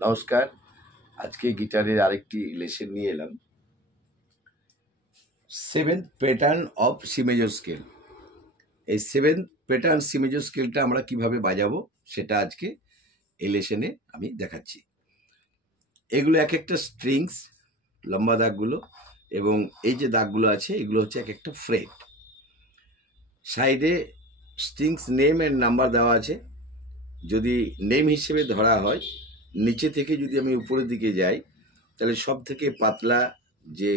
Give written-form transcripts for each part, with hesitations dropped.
নমস্কার। আজকে গিটারের আরেকটি লেসন নিয়ে এলাম। Seventh pattern of C major scale. এই সেভেন্থ প্যাটার্ন সি মেজর স্কেলটা আমরা কিভাবে বাজাবো সেটা আজকে এই লেসনে আমি দেখাচ্ছি। এগুলো এক একটা স্ট্রিংস, লম্বা দাগগুলো, এবং এই যে দাগগুলো আছে এগুলো হচ্ছে এক একটা ফ্রেট। সাইডে স্ট্রিংস নেম অ্যান্ড নাম্বার দেওয়া আছে। যদি নেম হিসেবে ধরা হয়, নিচে থেকে যদি আমি উপরের দিকে যাই, তাহলে সব থেকে পাতলা যে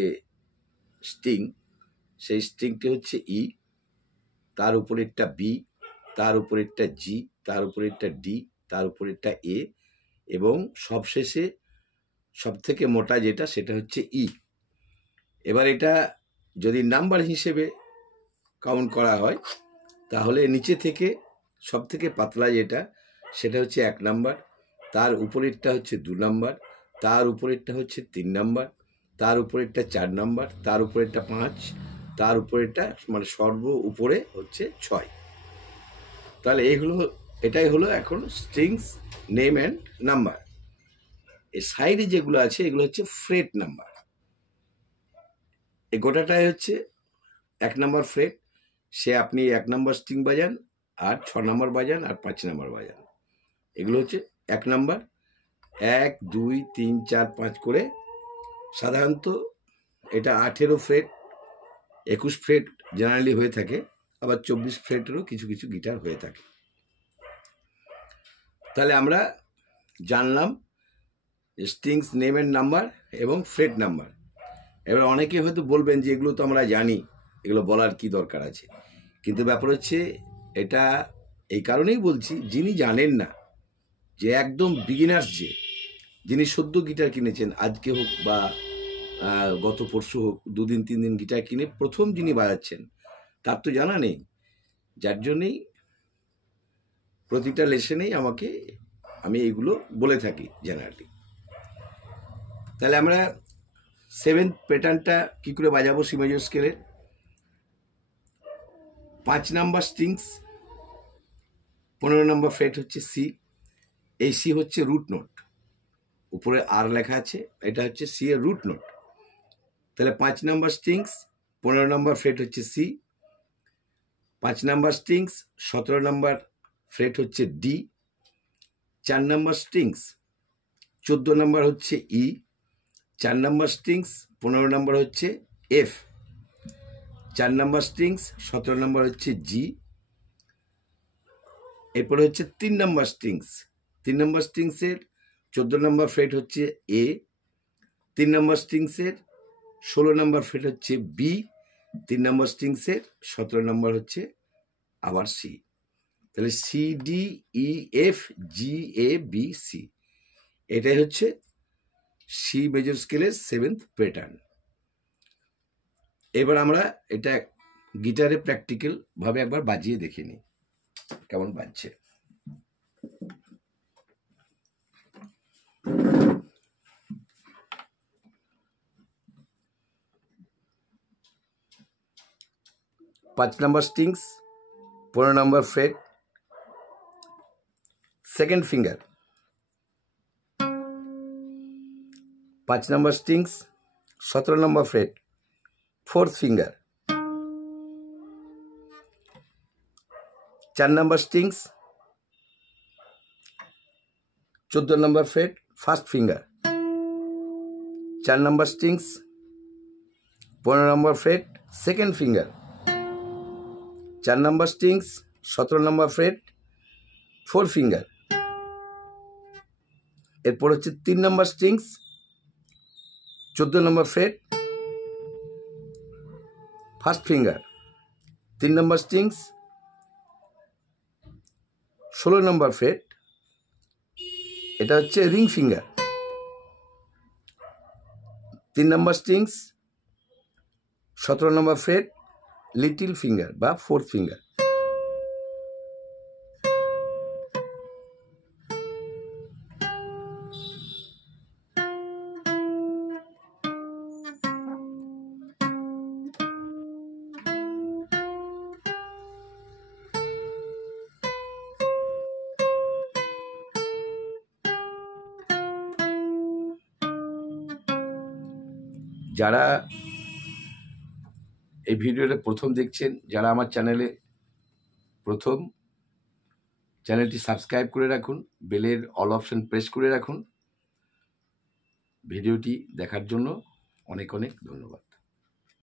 স্ট্রিং, সেই স্ট্রিংটি হচ্ছে ই, তার উপরেরটা বি, তার উপরেরটা জি, তার উপরেরটা ডি, তার উপরেরটা এ, এবং সবশেষে সব থেকে মোটা যেটা সেটা হচ্ছে ই। এবার এটা যদি নাম্বার হিসেবে কাউন্ট করা হয়, তাহলে নিচে থেকে সব থেকে পাতলা যেটা সেটা হচ্ছে 1 নাম্বার, তার উপরেরটা হচ্ছে 2 নাম্বার, তার উপরেরটা হচ্ছে 3 নাম্বার, তার উপরেরটা 4 নাম্বার, তার উপরেরটা 5, তার উপরেরটা মানে সর্ব উপরে হচ্ছে 6। তাহলে এটাই হলো এখন স্ট্রিংস নেম অ্যান্ড নাম্বার। এই সাইডে যেগুলো আছে এগুলো হচ্ছে ফ্রেট নাম্বার। এই গোটাটাই হচ্ছে 1 নাম্বার ফ্রেট। সে আপনি 1 নাম্বার স্ট্রিং বাজান, আর 6 নাম্বার বাজান, আর 5 নাম্বার বাজান। এগুলো হচ্ছে 1 নাম্বার। 1 2 3 4 5 করে। সাধারণত এটা 18 ফ্রেট, 21 ফ্রেট জেনারেলি হয়ে থাকে, আবার 24 ফ্রেটেরও কিছু কিছু গিটার হয়ে থাকে। তাহলে আমরা জানলাম স্ট্রিংস নেম অ্যান্ড নাম্বার এবং ফ্রেট নাম্বার। এবার অনেকে হয়তো বলবেন যে এগুলো তো আমরা জানি, এগুলো বলার কি দরকার আছে। কিন্তু ব্যাপার হচ্ছে এটা এই কারণেই বলছি, যিনি জানেন না, যে একদম বিগিনার্স, যিনি সদ্য গিটার কিনেছেন, আজকে হোক বা গত পরশু হোক, 2 দিন 3 দিন গিটার কিনে প্রথম যিনি বাজাচ্ছেন, তার তো জানা নেই। যার জন্যেই প্রতিটা লেসনেই আমি এইগুলো বলে থাকি জেনারেলি। তাহলে আমরা সেভেন্থ প্যাটার্নটা কী করে বাজাবো সি মেজর স্কেলের? 5 নাম্বার স্ট্রিংস, 15 নম্বর ফ্রেট হচ্ছে সি। এই সি হচ্ছে রুট নোট, উপরে আর লেখা আছে, এটা হচ্ছে সি এর রুট নোট। তাহলে 5 নাম্বার স্ট্রিংস, 15 নম্বর ফ্রেট হচ্ছে সি। 5 নাম্বার স্ট্রিংস, 17 নম্বর ফ্রেট হচ্ছে ডি। 4 নাম্বার স্ট্রিংস, 14 নম্বর হচ্ছে ই। 4 নাম্বার স্ট্রিংস, 15 নম্বর হচ্ছে এফ। 4 নাম্বার স্ট্রিংস, 17 নম্বর হচ্ছে জি। এরপরে হচ্ছে 3 নাম্বার স্ট্রিংস। 3 নাম্বার স্ট্রিংসের 14 নম্বর ফ্রেট হচ্ছে এ। 3 নাম্বার স্ট্রিংসের 16 নম্বর ফ্রেট হচ্ছে বি। 3 নাম্বার স্ট্রিংসের 17 নম্বর হচ্ছে আবার সি। তাহলে C D E F G A B C, এটাই হচ্ছে সি মেজর স্কেলের সেভেন্থ প্যাটার্ন। এবার আমরা এটা গিটারে প্র্যাকটিক্যাল ভাবে একবার বাজিয়ে দেখে নিই কেমন বাজছে। পাঁচ নাম্বার স্ট্রিংস, 15 নম্বর fret, second finger. 5 number strings, 17 নম্বর fret, fourth finger. 4 number strings, 14 নম্বর fret, first finger. 4 number strings, 15 নম্বর fret, second finger. 4 number strings, 17 নম্বর ফ্রেট, ফোর ফিঙ্গার। এরপর হচ্ছে 3 নাম্বার স্ট্রিংস, 14 নম্বর fret, first finger. 3 number strings, 16 নম্বর fret, এটা হচ্ছে রিং ফিঙ্গার। 3 নাম্বার স্ট্রিংস, 17 নম্বর ফ্রেট, লিটিল ফিঙ্গার বা ফোর্থ ফিঙ্গার। যারা এই ভিডিওটা প্রথম দেখছেন, যারা আমার চ্যানেলে প্রথম, চ্যানেলটি সাবস্ক্রাইব করে রাখুন, বেলের অল অপশন প্রেস করে রাখুন। ভিডিওটি দেখার জন্য অনেক অনেক ধন্যবাদ।